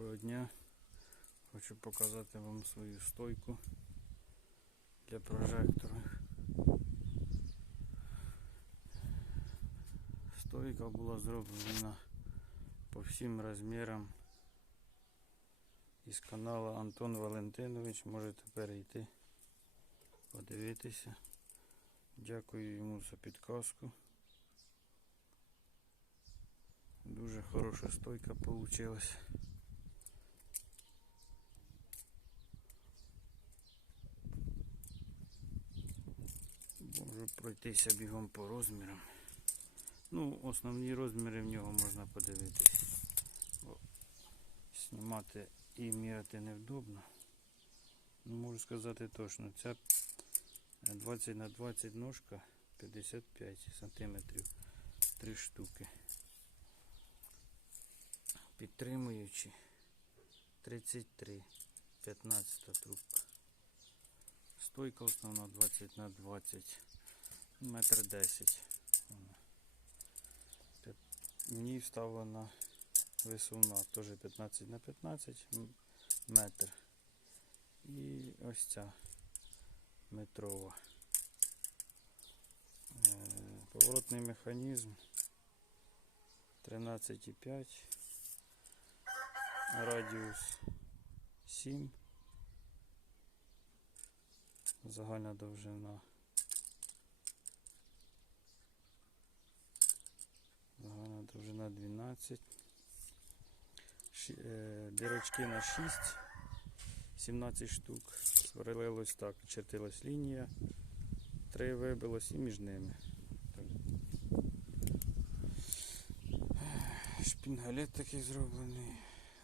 Доброго дня. Хочу показати вам свою стойку для прожектора. Стойка була зроблена по всім розмірам із каналу Антон Валентинович. Можете перейти, подивитися. Дякую йому за підказку. Дуже хороша стойка получилась. Можу пройтися бігом по розмірам. Ну, основні розміри в нього можна подивитись. Знімати і міряти невдобно. Ну, можу сказати точно, ця 20 на 20 ножка 55 сантиметрів 3 штуки. Підтримуючи 33 15 трубка. Стойка основна 20 на 20 метр 10. Вона. П'ят- В ній вставлена висувна теж 15 на 15 метр. І ось ця метрова. Е, Поворотний механізм 13,5 радіус 7 загальна довжина загальна 12 е, дірочки на 6 17 штук. Сварилилось так чертилась лінія 3 вибилось і між ними. Шпінгалет такий зроблений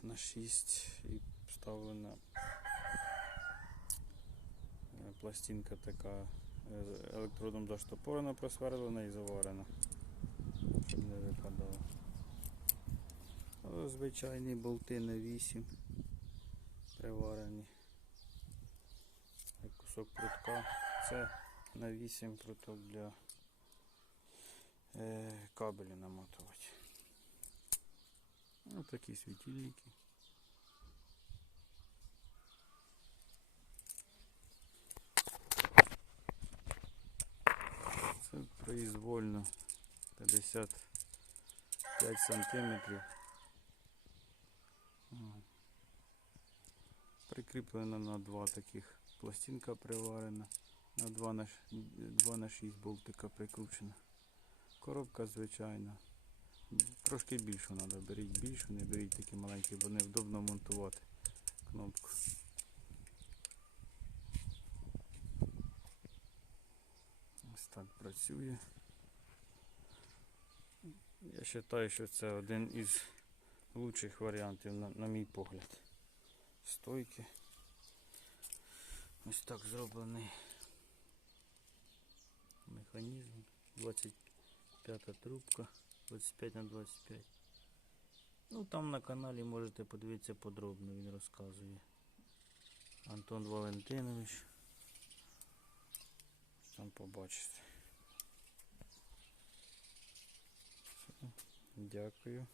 на 6 і вставлена е, пластинка така е, електродом доштопорена, просверлена і заварена, щоб не випадало. Звичайні болти на 8 приварені. Як Кусок прутка. Це на 8 пруток для е, кабелю намотувати. Ось такі світильники. Це произвольно 55 сантиметрів. М. Прикріплено на два таких пластинка приварена, на 2 на, 2 на 6 болтика прикручена. Коробка звичайна. Трошки більшу треба, беріть більшу, не беріть такі маленькі, бо невдобно монтувати кнопку. Ось так працює. Я вважаю, що це один із лучших варіантів, на, на мій погляд. Стойки. Ось так зроблений механізм. 25 трубка. 25 на 25. Ну там на каналі можете подивитися подробно, він розказує. Антон Валентинович. Там побачите. Дякую.